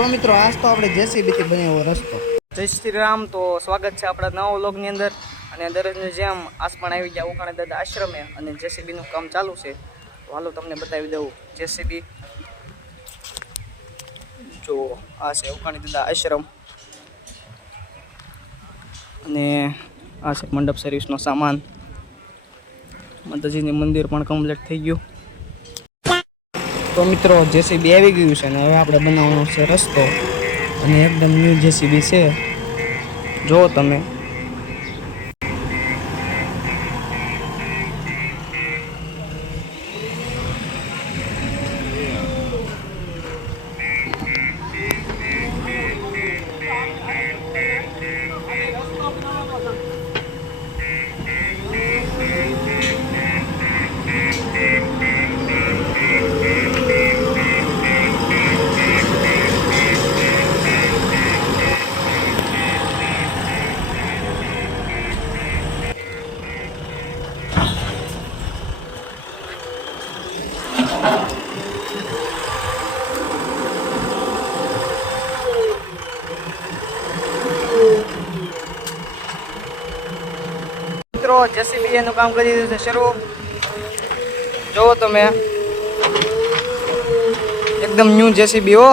તો મિત્રો, આજ તો આપણે જેસીબીથી બનાવ્યો રસ્તો. જય શ્રી રામ. તો સ્વાગત છે આપણા નવા વ્લોગની અંદર. અને દરરોજની જેમ આસ પણ આવી ગયા ઉકાણે દાદા આશ્રમે અને જેસીબીનું કામ ચાલુ છે. તો હાલો તમને બતાવી દઉં. જેસીબી જો, આ છે ઉકાણી દાદા આશ્રમ. અને આ છે મંડપ સર્વિસનો સામાન. માતાજીની મંદિર પણ કમ્પ્લીટ થઈ ગયું. તો મિત્રો, જેસીબી આવી ગયું છે ને, હવે આપણે બનાવવાનો છે રસ્તો. અને એકદમ ન્યૂ જેસીબી છે. જો તમે. મિત્રો જેસીબી એનું કામ કરી દીધું છે. શરૂ. જુઓ તમે. એકદમ ન્યૂ જેસીબી હો.